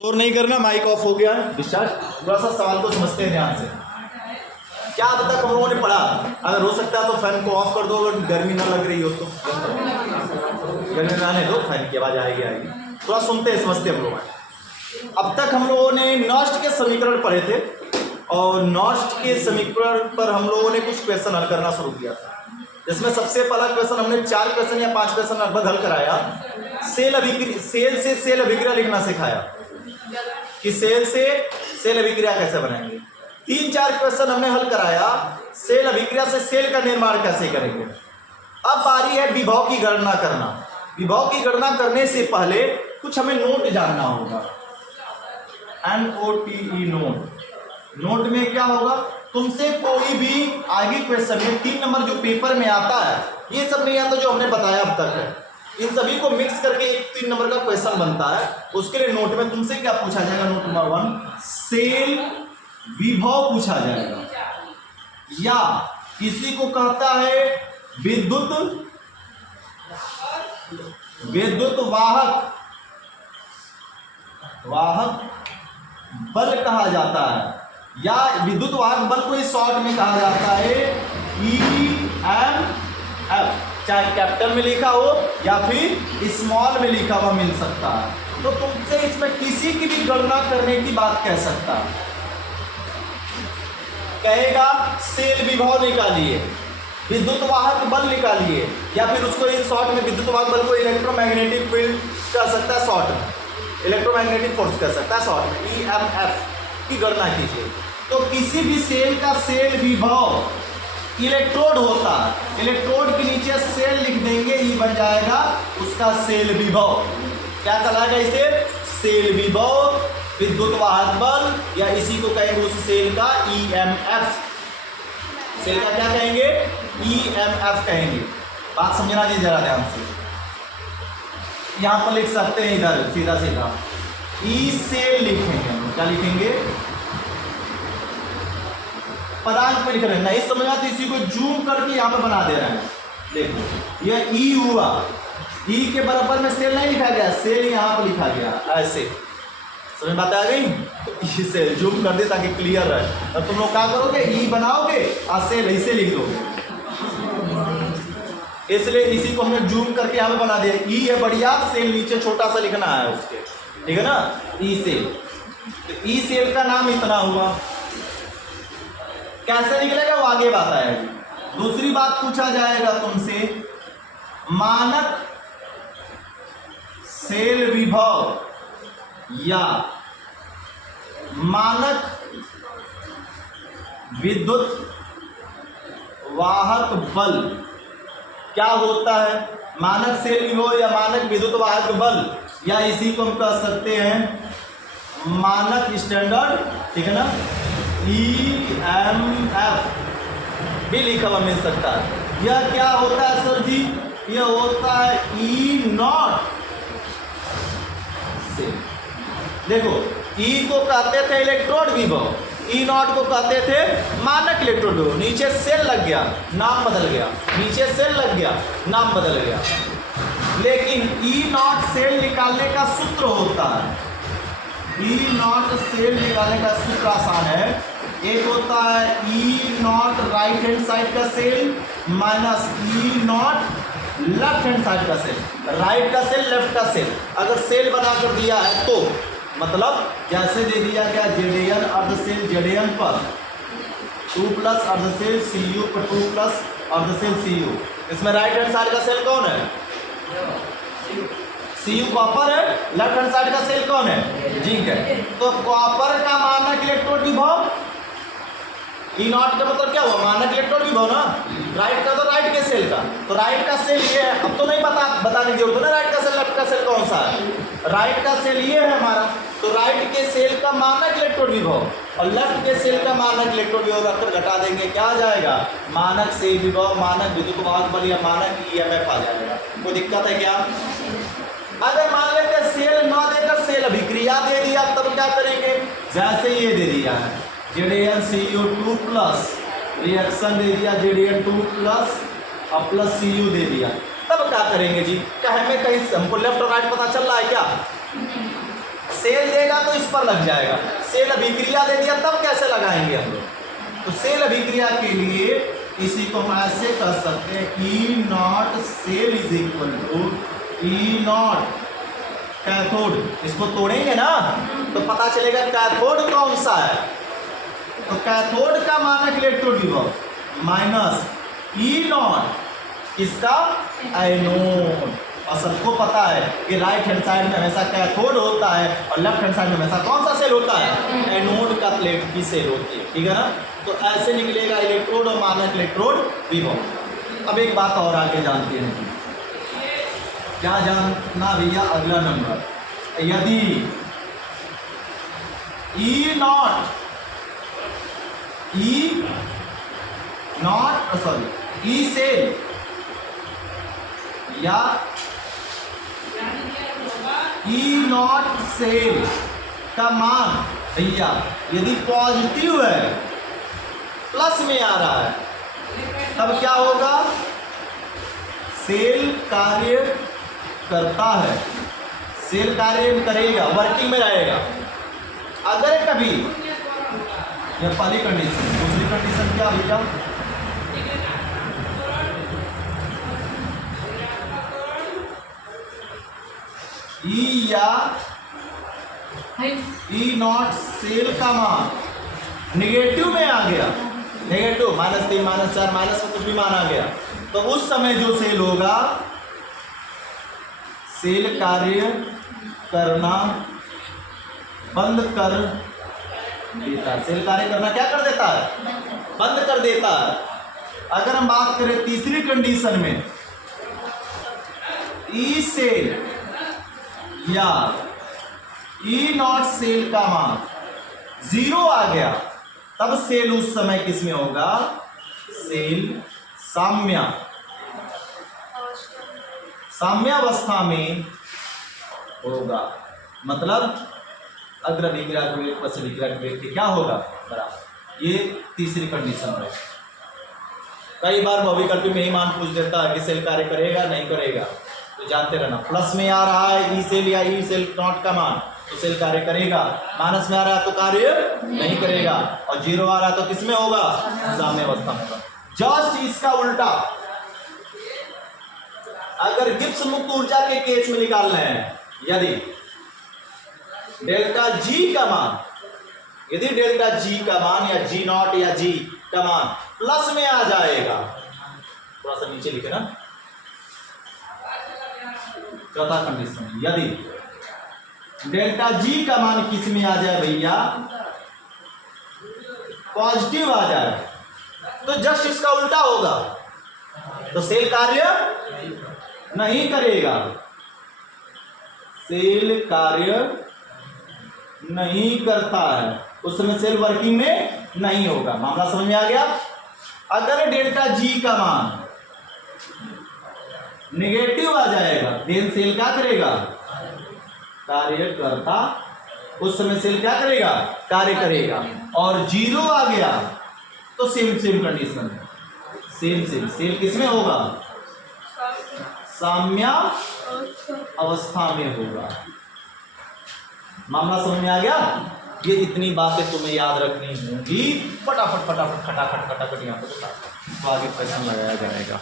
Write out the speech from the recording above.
शोर नहीं करना, माइक ऑफ हो गया है, डिस्चार्ज। थोड़ा सा सवाल को समझते हैं ध्यान से। क्या अब तक हम लोगों ने पढ़ा? अगर हो सकता है तो फैन को ऑफ कर दो, अगर गर्मी ना लग रही हो तो। गर्मी में आने दो, फैन की आवाज आएगी। थोड़ा सुनते हैं, समझते हम लोग। अब तक हम लोगों ने नॉस्ट के समीकरण पढ़े थे और नॉस्ट के समीकरण पर हम लोगों ने कुछ क्वेश्चन हल करना शुरू किया था, जिसमें सबसे पहला क्वेश्चन हमने 4 क्वेश्चन या 5 क्वेश्चन लगभग हल कराया। सेल से सेल अभिक्रिया लिखना सिखाया कि सेल से सेल अभिक्रिया कैसे बनाएंगे। 3-4 क्वेश्चन हमने हल कराया, सेल अभिक्रिया से सेल का निर्माण कैसे करेंगे। अब बारी है विभव की गणना करना। विभव की गणना करने से पहले कुछ हमें नोट जानना होगा। NOTE note. नोट में क्या होगा? तुमसे कोई भी आगे क्वेश्चन में 3 नंबर जो पेपर में आता है, ये सब नहीं आता जो हमने बताया अब तक है, इन सभी को मिक्स करके एक 3 नंबर का क्वेश्चन बनता है। उसके लिए नोट में तुमसे क्या पूछा जाएगा? नोट नंबर 1 सेल विभव पूछा जाएगा, या किसी को कहता है विद्युत वाहक बल कहा जाता है, या विद्युत वाहक बल को इस शॉर्ट में कहा जाता है EMF। चाहे कैपिटल में लिखा हो या फिर स्मॉल में लिखा हुआ मिल सकता है। तो तुमसे इसमें किसी की भी गणना करने की बात कह सकता है। कहेगा सेल विभव निकालिए, विद्युत वाहक बल निकालिए, या फिर उसको इन शॉर्ट में विद्युत वाहक बल को इलेक्ट्रोमैग्नेटिक फील्ड कर सकता है, शॉर्ट में इलेक्ट्रोमैग्नेटिक फोर्स कर सकता है, शॉर्ट में EMF की गणना कीजिए। तो किसी भी सेल का सेल विभव इलेक्ट्रोड होता है, इलेक्ट्रोड के नीचे सेल लिख देंगे, ये बन जाएगा उसका सेल विभव। क्या कहलाएगा इसे? सेल विभव, विद्युत वाहक बल, या इसी को कहेंगे उस सेल का EMF। सेल का क्या कहेंगे? EMF कहेंगे। बात समझना जी जरा ध्यान से। यहां पर लिख सकते हैं इधर सीधा सीधा ई सेल लिखेंगे हम। क्या लिखेंगे? पदांक में लिख रहे हैं, नहीं समझ तो इसी को जूम करके यहाँ पे बना दे रहे हैं। देखो ये ई हुआ, ई के बराबर में सेल नहीं लिखा गया, सेल यहाँ पे लिखा गया ऐसे। समझ बात आ गई? तो इसे जूम कर दे ताकि क्लियर रहे। अब तुम लोग क्या करोगे? ई बनाओगे और सेल ऐसे लिख दोगे, इसलिए इसी को हमने जूम करके यहाँ पे बना दिया। ई है बढ़िया, सेल नीचे छोटा सा लिखना है उसके, ठीक है ना? E cell. तो ई सेल का नाम इतना हुआ। कैसे निकलेगा वो आगे बात आएगी। दूसरी बात पूछा जाएगा तुमसे, मानक सेल विभव या मानक विद्युत वाहक बल क्या होता है? मानक सेल विभव या मानक विद्युत वाहक बल, या इसी को हम कह सकते हैं मानक स्टैंडर्ड, ठीक है ना? EMF भी लिखा हुआ मिल सकता है। यह क्या होता है सर जी? यह होता है E0 से। देखो E को कहते थे इलेक्ट्रोड विभव, E0 को कहते थे मानक इलेक्ट्रोड विभव। नीचे सेल लग गया, नाम बदल गया, नीचे सेल लग गया, नाम बदल गया। लेकिन E0 सेल निकालने का सूत्र होता है। E0 सेल निकालने का सूत्र आसान है। एक होता है E0 राइट हैंड साइड का cell minus E0 left hand side का सेल। राइट का सेल, लेफ्ट का सेल अगर सेल बना कर दिया है तो मतलब जैसे दे दिया गया Zn अर्ध सेल Zn पर 2 प्लस अर्ध सेल Cu पर 2 प्लस अर्ध सेल Cu। इसमें राइट हैंड साइड का सेल कौन है? Cu कॉपर है। लेफ्ट हैंड साइड का सेल कौन है? जिंक है। तो कॉपर का मानक इलेक्ट्रोड विभव E0 का मतलब क्या हुआ? मानक इलेक्ट्रोड विभव ना। राइट का तो राइट के सेल का, तो राइट का सेल ये है। अब तो नहीं बताने की जरूरत है ना राइट का सेल लेफ्ट का सेल कौन सा है। राइट का सेल ये है हमारा, तो राइट के सेल का मानक इलेक्ट्रोड विभव और लेफ्ट के सेल का मानक इलेक्ट्रोड विभव रखकर घटा देंगे, क्या आ जाएगा? मानक सेल विभव, मानक विद्युत वाहक बल या मानक EMF आ जाएगा। कोई दिक्कत है क्या? अगर मान लेते सेल ना देकर सेल अभिक्रिया दे दिया तब क्या करेंगे? जैसे ये दे दिया है ZnCO2 प्लस, रिएक्शन दे दिया Zn2 प्लस और प्लस Cu दे दिया, तब क्या करेंगे जी? क्या हमें कहीं हमको लेफ्ट और राइट पता चल रहा है क्या? सेल देगा तो इस पर लग जाएगा, सेल अभिक्रिया दे दिया तब कैसे लगाएंगे हम लोग? तो सेल अभिक्रिया के लिए इसी को हम ऐसे कर सकते हैं, E naught cell is equal to E naught cathode. इसको तोड़ेंगे ना तो पता चलेगा कैथोड कौन सा है। तो कैथोड का मानक इलेक्ट्रोड विभव माइनस ई नॉट इसका एनोड। और सबको पता है कि राइट हैंड साइड में हमेशा कैथोड होता है और लेफ्ट हैंड साइड में हमेशा कौन सा सेल होता है? एनोड का प्लेट की सेल होती है, ठीक है ना। तो ऐसे निकलेगा इलेक्ट्रोड और मानक इलेक्ट्रोड विभव। अब एक बात और आगे जानते हैं, क्या जानना भैया? अगला नंबर, यदि ई सेल या ई नॉट सेल का मान भैया यदि पॉजिटिव है, प्लस में आ रहा है, तब क्या होगा? सेल कार्य करता है, सेल कार्य करेगा, वर्किंग में रहेगा। अगर कभी यह पहली कंडीशन, दूसरी कंडीशन क्या भैया? ई या ई नॉट सेल का मान नेगेटिव में आ गया, नेगेटिव -3 -4 माइनस में कुछ भी मान आ गया, तो उस समय जो सेल होगा, सेल कार्य करना बंद कर देता है। सेल कार्य करना क्या कर देता है? बंद कर देता है। अगर हम बात करें तीसरी कंडीशन में, ई सेल या ई नॉट सेल का मान 0 आ गया, तब सेल उस समय किस में होगा? सेल साम्यावस्था में होगा। मतलब अग्रभिक्रिया के वेग पश्चभिक्रिया के वेग के क्या होगा? बराबर। ये तीसरी कंडीशन है। कई बार बहुविकल्पी में ही मान पूछ देता है कि सेल कार्य करेगा नहीं करेगा, तो जानते रहना। प्लस में आ रहा है ई सेल या ई सेल नॉट का मान, तो सेल कार्य करेगा। माइनस में आ रहा है तो कार्य नहीं करेगा, और 0 आ रहा है तो किसमें होगा? साम्यावस्था में होगा। जस्ट इसका उल्टा, अगर गिब्स मुक्त ऊर्जा के केस में निकालना है, यदि डेल्टा जी का मान, यदि डेल्टा जी का मान या जी नॉट या जी का मान प्लस में आ जाएगा, थोड़ा सा नीचे लिखे ना, चौथा कंडीशन, यदि डेल्टा जी का मान किस में आ जाए भैया? पॉजिटिव आ जाए, तो जस्ट इसका उल्टा होगा, तो सेल कार्य नहीं करेगा, सेल कार्य नहीं करता है, उस समय सेल वर्किंग में नहीं होगा। मामला समझ में आ गया? अगर डेल्टा जी का मान नेगेटिव आ जाएगा, देन सेल क्या करेगा? कार्य करता, उस समय सेल क्या करेगा? कार्य करेगा। और 0 आ गया तो सेम कंडीशन, सेम सेल किसमें होगा? साम्या अवस्था में होगा। मामला समझ में आ गया? ये इतनी बातें तुम्हें याद रखनी होंगी, फटाफट खटाखट यहाँ पर तो आगे प्रश्न लगाया जाएगा।